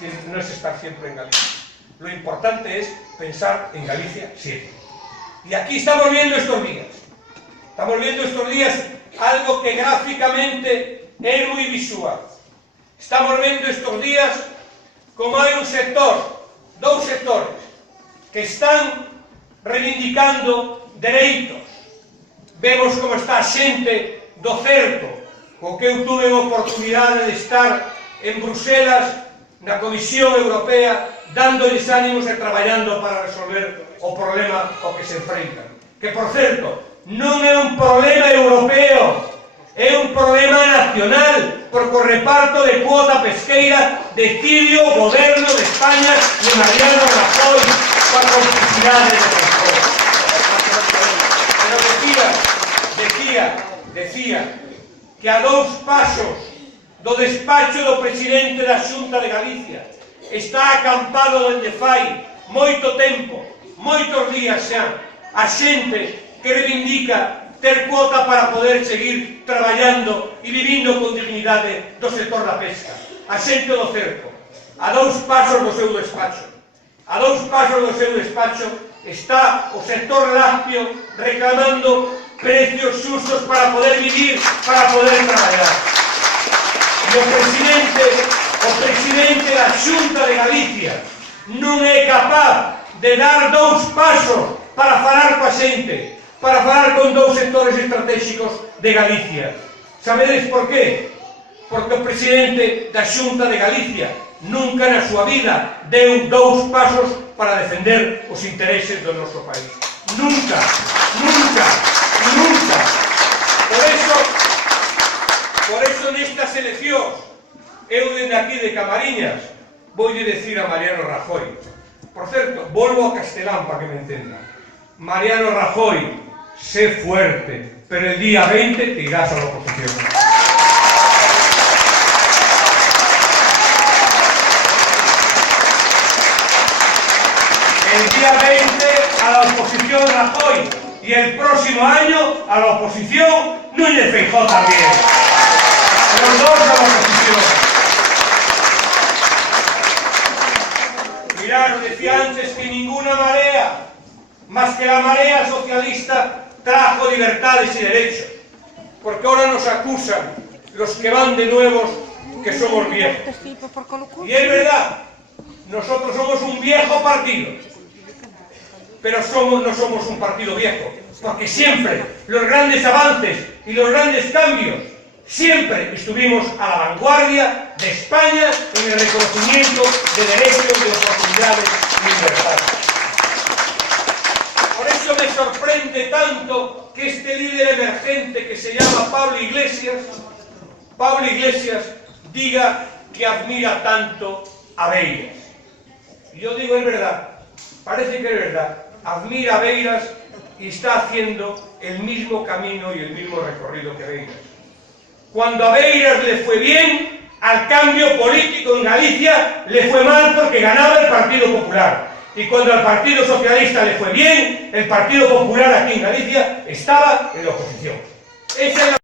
No es estar siempre en Galicia. Lo importante es pensar en Galicia siempre. Y aquí estamos viendo estos días. Estamos viendo estos días algo que gráficamente es muy visual. Estamos viendo estos días como hay un sector, dos sectores, que están reivindicando dereitos. Vemos como está a xente do cerco, co que eu tuve a oportunidade de estar en Bruselas, na Comisión Europea, dándolles ánimos e traballando para resolver o problema ao que se enfrentan. Que, por certo, non é un problema europeo, é un problema nacional, porque o reparto de cuota pesqueira decide o goberno de España de Mariano Rajoy coa complicidade de Rajoy. Pero decía que a 2 pasos do despacho do presidente da Xunta de Galicia está acampado dende fai moito tempo, moitos días xa, a xente que reivindica ter cuota para poder seguir traballando e vivindo con dignidade do sector da pesca. A xente do cerco, a 2 pasos do seu despacho. A 2 pasos do seu despacho está o sector lácteo reclamando precios xustos para poder vivir, para poder traballar. E o presidente da Xunta de Galicia non é capaz de dar 2 pasos para falar coa xente, para falar con 2 sectores estratégicos de Galicia. Sabedes por qué? Porque o presidente da Xunta de Galicia nunca na súa vida deu 2 pasos para defender os intereses do noso país. Nunca, nunca, nunca. Por eso nestas eleccións, eu dende aquí de Camariñas voulle decir a Mariano Rajoy. Por certo, volvo a castelán para que me entenda. Mariano Rajoy, sé fuerte, pero el día 20 te irás a la oposición. El día 20 a la oposición Rajoy y el próximo año a la oposición Núñez Feijóo también. Los 2 a la oposición. Mirad, os decía antes que ninguna marea, más que la marea socialista, trajo libertades y derechos. Porque ahora nos acusan los que van de nuevos que somos viejos. Y es verdad, nosotros somos un viejo partido. Pero no somos un partido viejo, porque siempre los grandes avances y los grandes cambios, siempre estuvimos a la vanguardia de España en el reconocimiento de derechos, de oportunidades y libertades. Por eso me sorprende tanto que este líder emergente que se llama Pablo Iglesias, diga que admira tanto a Beiras. Y yo digo, es verdad, parece que es verdad. Admira a Beiras y está haciendo el mismo camino y el mismo recorrido que Beiras. Cuando a Beiras le fue bien, al cambio político en Galicia le fue mal porque ganaba el Partido Popular. Y cuando al Partido Socialista le fue bien, el Partido Popular aquí en Galicia estaba en la oposición. Esa es la